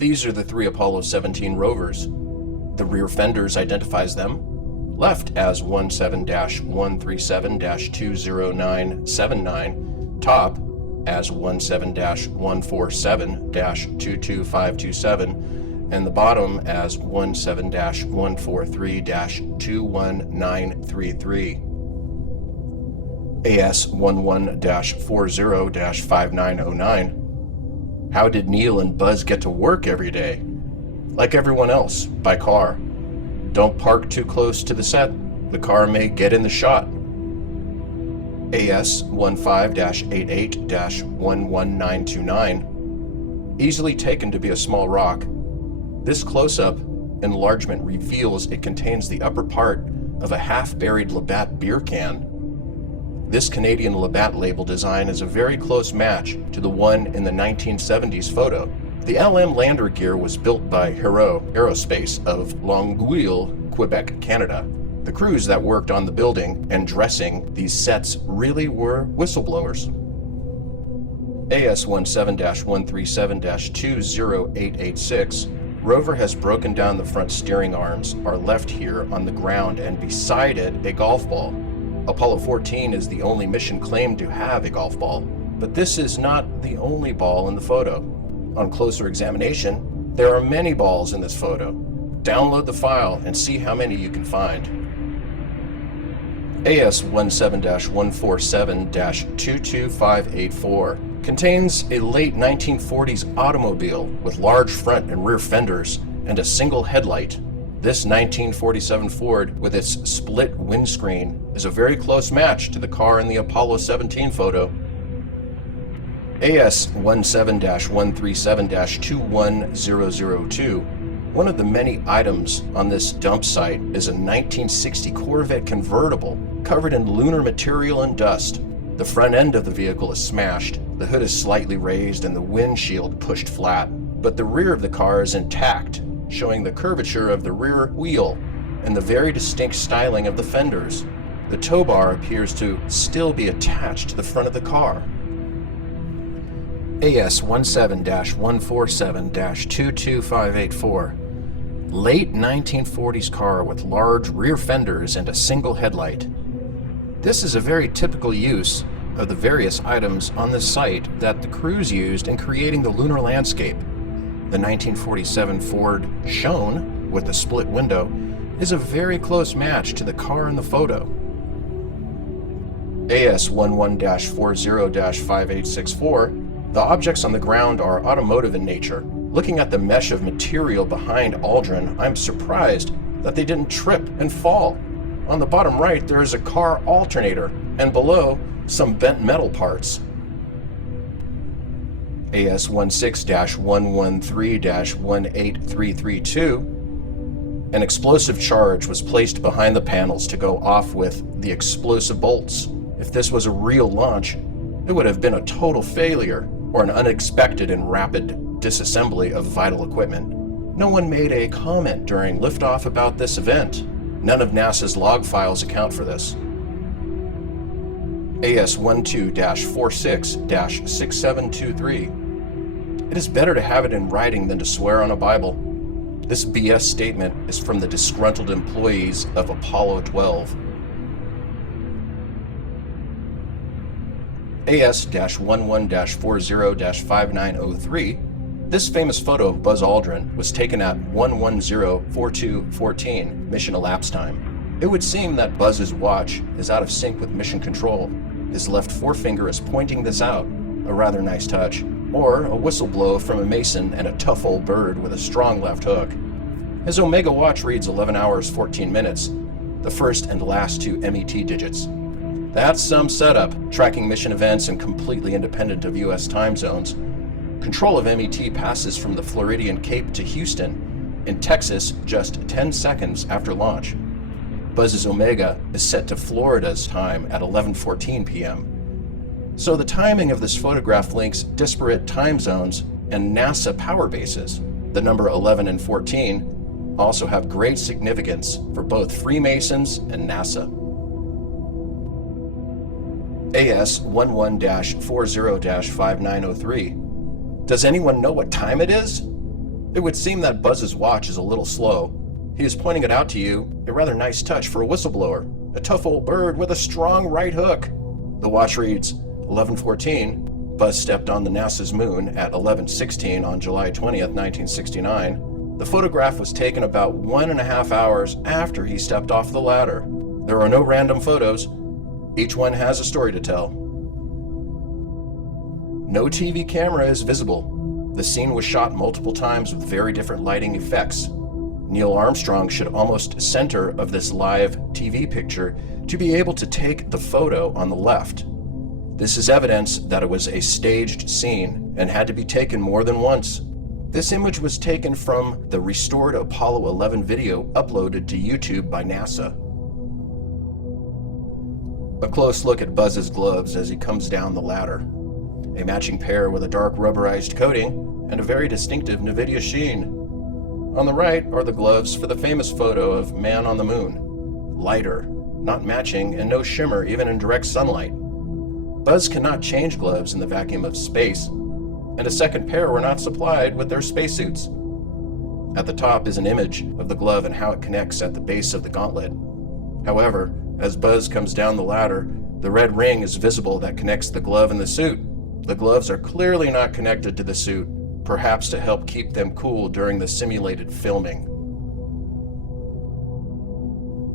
These are the three Apollo 17 rovers. The rear fenders identifies them. Left as 17-137-20979, top as 17-147-22527, and the bottom as 17-143-21933. AS11-40-5909. How did Neil and Buzz get to work every day? Like everyone else, by car. Don't park too close to the set. The car may get in the shot. AS15-88-11929. Easily taken to be a small rock. This close-up enlargement reveals it contains the upper part of a half-buried Labatt beer can. This Canadian Labatt label design is a very close match to the one in the 1970s photo. The LM lander gear was built by Hero Aerospace of Longueuil, Quebec, Canada. The crews that worked on the building and dressing these sets really were whistleblowers. AS17-137-20886. Rover has broken down the front steering arms, are left here on the ground, and beside it a golf ball. Apollo 14 is the only mission claimed to have a golf ball, but this is not the only ball in the photo. On closer examination, there are many balls in this photo. Download the file and see how many you can find. AS17-147-22584 contains a late 1940s automobile with large front and rear fenders and a single headlight. This 1947 Ford with its split windscreen is a very close match to the car in the Apollo 17 photo. AS17-137-21002. One of the many items on this dump site is a 1960 Corvette convertible covered in lunar material and dust. The front end of the vehicle is smashed, the hood is slightly raised, and the windshield pushed flat. But the rear of the car is intact, showing the curvature of the rear wheel and the very distinct styling of the fenders. The tow bar appears to still be attached to the front of the car. AS17-147-22584. Late 1940s car with large rear fenders and a single headlight. This is a very typical use of the various items on this site that the crews used in creating the lunar landscape. The 1947 Ford shown with the split window is a very close match to the car in the photo. AS11-40-5864. The objects on the ground are automotive in nature. Looking at the mesh of material behind Aldrin, I'm surprised that they didn't trip and fall. On the bottom right, there is a car alternator, and below, some bent metal parts. AS16-113-18332. An explosive charge was placed behind the panels to go off with the explosive bolts. If this was a real launch, it would have been a total failure or an unexpected and rapid disassembly of vital equipment. No one made a comment during liftoff about this event. None of NASA's log files account for this. AS12-46-6723. It is better to have it in writing than to swear on a Bible. This BS statement is from the disgruntled employees of Apollo 12. AS-11-40-5903. This famous photo of Buzz Aldrin was taken at 110-4214 mission elapsed time. It would seem that Buzz's watch is out of sync with mission control. His left forefinger is pointing this out, a rather nice touch, or a whistle blow from a mason and a tough old bird with a strong left hook. His Omega watch reads 11 hours 14 minutes, the first and last two MET digits. That's some setup, tracking mission events and completely independent of US time zones. Control of MET passes from the Floridian Cape to Houston, in Texas just 10 seconds after launch. Buzz's Omega is set to Florida's time at 11:14 p.m. So the timing of this photograph links disparate time zones and NASA power bases. The number 11 and 14 also have great significance for both Freemasons and NASA. AS-11-40-5903. Does anyone know what time it is? It would seem that Buzz's watch is a little slow. He is pointing it out to you, a rather nice touch for a whistleblower. A tough old bird with a strong right hook. The watch reads 11:14. Buzz stepped on the NASA's moon at 11:16 on July 20th, 1969. The photograph was taken about 1.5 hours after he stepped off the ladder. There are no random photos. Each one has a story to tell. No TV camera is visible. The scene was shot multiple times with very different lighting effects. Neil Armstrong should almost center of this live TV picture to be able to take the photo on the left. This is evidence that it was a staged scene and had to be taken more than once. This image was taken from the restored Apollo 11 video uploaded to YouTube by NASA. A close look at Buzz's gloves as he comes down the ladder. A matching pair with a dark rubberized coating and a very distinctive NVIDIA sheen. On the right are the gloves for the famous photo of Man on the Moon. Lighter, not matching, and no shimmer even in direct sunlight. Buzz cannot change gloves in the vacuum of space, and a second pair were not supplied with their spacesuits. At the top is an image of the glove and how it connects at the base of the gauntlet. However, as Buzz comes down the ladder, the red ring is visible that connects the glove and the suit. The gloves are clearly not connected to the suit, perhaps to help keep them cool during the simulated filming.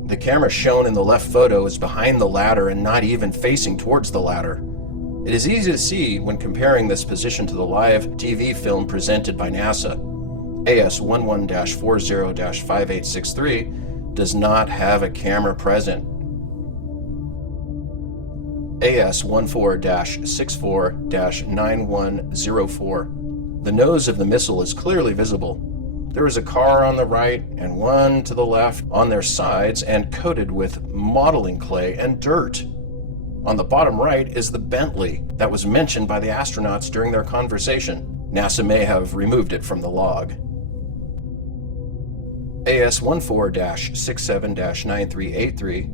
The camera shown in the left photo is behind the ladder and not even facing towards the ladder. It is easy to see when comparing this position to the live TV film presented by NASA. AS11-40-5863 does not have a camera present. AS14-64-9104. The nose of the missile is clearly visible. There is a car on the right and one to the left on their sides and coated with modeling clay and dirt. On the bottom right is the Bentley that was mentioned by the astronauts during their conversation. NASA may have removed it from the log. AS14-67-9383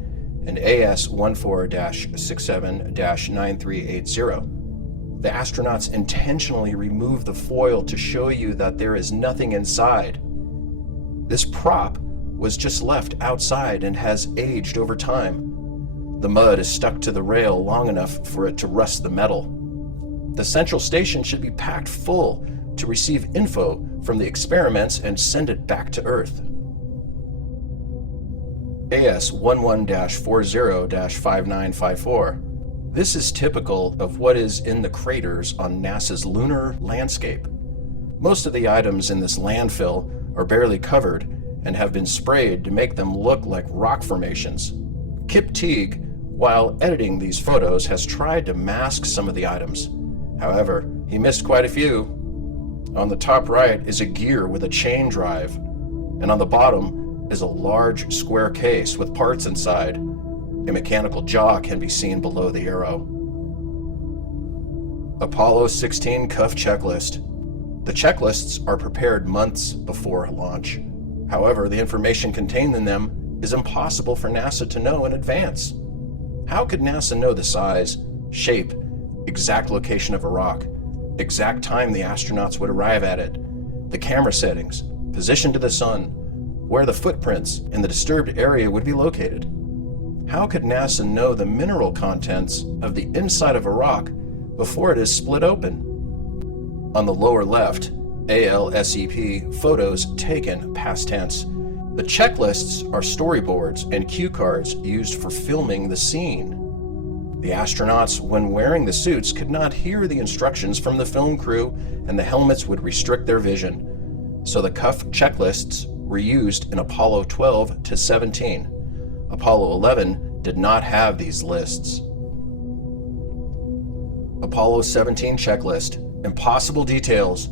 and AS14-67-9380. The astronauts intentionally removed the foil to show you that there is nothing inside. This prop was just left outside and has aged over time. The mud is stuck to the rail long enough for it to rust the metal. The central station should be packed full to receive info from the experiments and send it back to Earth. AS11-40-5954. This is typical of what is in the craters on NASA's lunar landscape. Most of the items in this landfill are barely covered and have been sprayed to make them look like rock formations. Kip Teague, while editing these photos, has tried to mask some of the items. However, he missed quite a few. On the top right is a gear with a chain drive, and on the bottom is a large square case with parts inside. A mechanical jaw can be seen below the arrow. Apollo 16 Cuff Checklist. The checklists are prepared months before launch. However, the information contained in them is impossible for NASA to know in advance. How could NASA know the size, shape, exact location of a rock, exact time the astronauts would arrive at it, the camera settings, position to the sun, where the footprints in the disturbed area would be located? How could NASA know the mineral contents of the inside of a rock before it is split open? On the lower left, ALSEP photos taken past tense. The checklists are storyboards and cue cards used for filming the scene. The astronauts, when wearing the suits, could not hear the instructions from the film crew, and the helmets would restrict their vision. So the cuff checklists were used in Apollo 12 to 17. Apollo 11 did not have these lists. Apollo 17 checklist. Impossible details.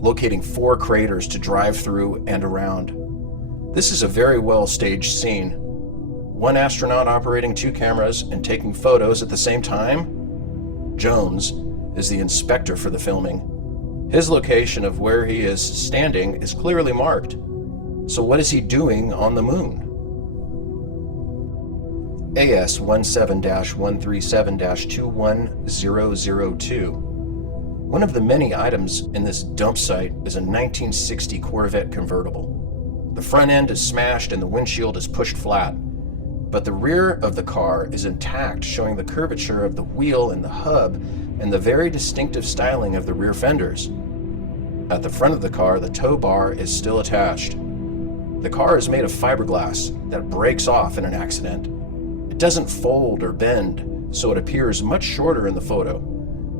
Locating 4 craters to drive through and around. This is a very well staged scene. One astronaut operating 2 cameras and taking photos at the same time? Jones is the inspector for the filming. His location of where he is standing is clearly marked. So what is he doing on the moon? AS17-137-21002. One of the many items in this dump site is a 1960 Corvette convertible. The front end is smashed and the windshield is pushed flat, but the rear of the car is intact, showing the curvature of the wheel and the hub and the very distinctive styling of the rear fenders. At the front of the car, the tow bar is still attached. The car is made of fiberglass that breaks off in an accident. It doesn't fold or bend, so it appears much shorter in the photo.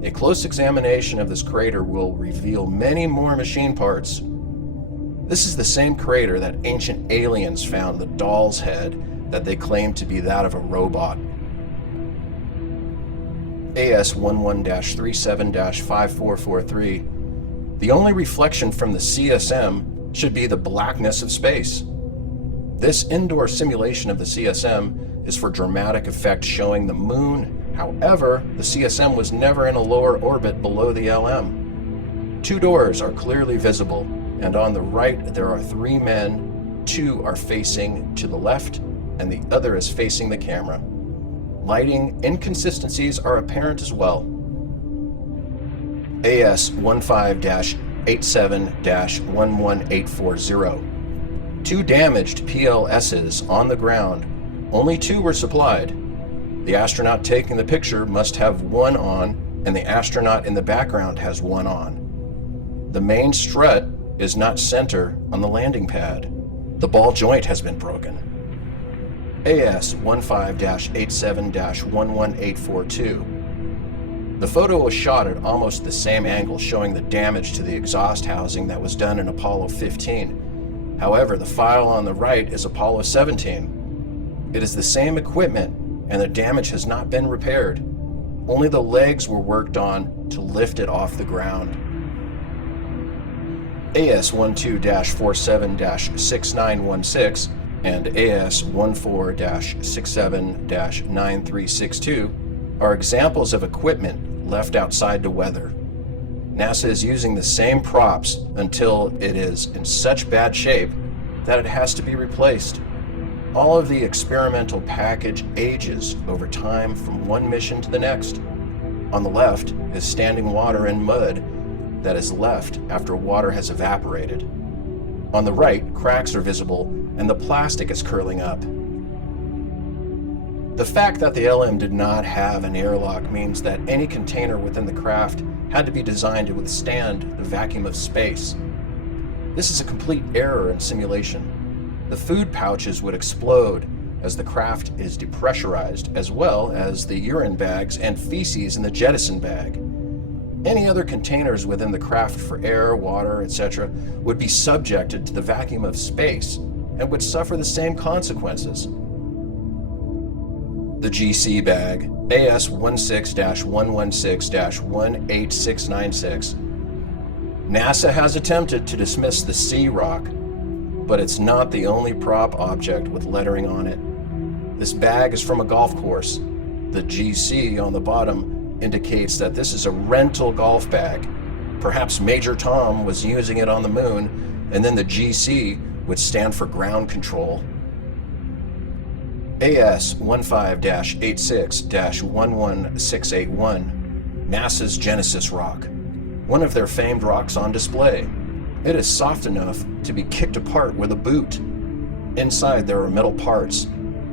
A close examination of this crater will reveal many more machine parts. This is the same crater that ancient aliens found the doll's head that they claimed to be that of a robot. AS11-37-5443. The only reflection from the CSM should be the blackness of space. This indoor simulation of the CSM is for dramatic effect showing the moon. However, the CSM was never in a lower orbit below the LM. 2 doors are clearly visible, and on the right there are 3 men. 2 are facing to the left, and the other is facing the camera. Lighting inconsistencies are apparent as well. AS15-87-11840. 2 damaged PLSs on the ground. Only 2 were supplied. The astronaut taking the picture must have one on, and the astronaut in the background has one on. The main strut is not center on the landing pad. The ball joint has been broken. AS15-87-11842. The photo was shot at almost the same angle, showing the damage to the exhaust housing that was done in Apollo 15. However, the file on the right is Apollo 17. It is the same equipment, and the damage has not been repaired. Only the legs were worked on to lift it off the ground. AS12-47-6916 and AS14-67-9362 are examples of equipment left outside to weather. NASA is using the same props until it is in such bad shape that it has to be replaced. All of the experimental package ages over time from one mission to the next. On the left is standing water and mud that is left after water has evaporated. On the right, cracks are visible and the plastic is curling up. The fact that the LM did not have an airlock means that any container within the craft had to be designed to withstand the vacuum of space. This is a complete error in simulation. The food pouches would explode as the craft is depressurized, as well as the urine bags and feces in the jettison bag. Any other containers within the craft for air, water, etc. would be subjected to the vacuum of space and would suffer the same consequences. The GC bag, AS16-116-18696. NASA has attempted to dismiss the C rock, but it's not the only prop object with lettering on it. This bag is from a golf course. The GC on the bottom indicates that this is a rental golf bag. Perhaps Major Tom was using it on the moon, and then the GC would stand for ground control. AS15-86-11681, NASA's Genesis rock, one of their famed rocks on display. It is soft enough to be kicked apart with a boot. Inside there are metal parts,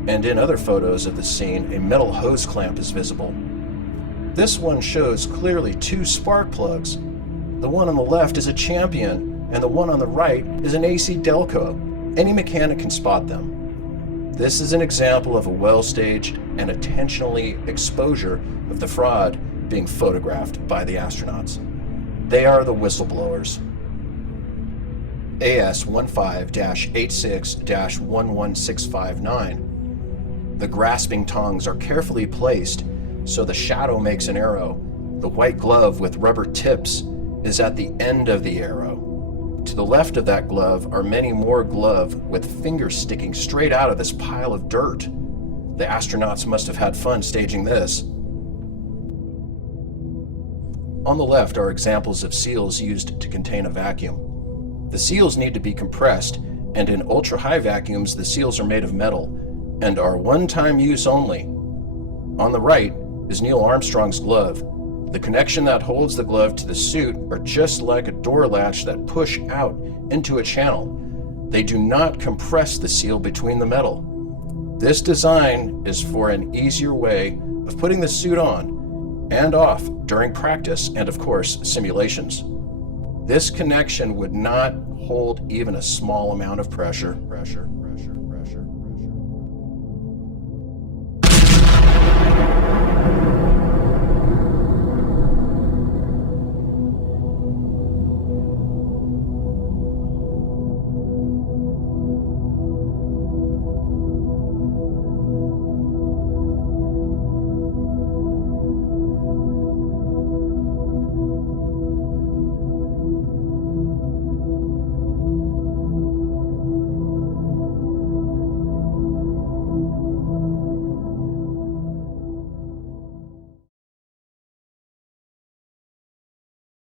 and in other photos of the scene, a metal hose clamp is visible. This one shows clearly 2 spark plugs. The one on the left is a Champion, and the one on the right is an AC Delco. Any mechanic can spot them. This is an example of a well-staged and intentionally exposure of the fraud being photographed by the astronauts. They are the whistleblowers. AS15-86-11659. The grasping tongs are carefully placed so the shadow makes an arrow. The white glove with rubber tips is at the end of the arrow. To the left of that glove are many more glove with fingers sticking straight out of this pile of dirt. The astronauts must have had fun staging this. On the left are examples of seals used to contain a vacuum. The seals need to be compressed, and in ultra-high vacuums the seals are made of metal and are one-time use only. On the right is Neil Armstrong's glove. The connection that holds the glove to the suit are just like a door latch that push out into a channel. They do not compress the seal between the metal. This design is for an easier way of putting the suit on and off during practice and, of course, simulations. This connection would not hold even a small amount of pressure.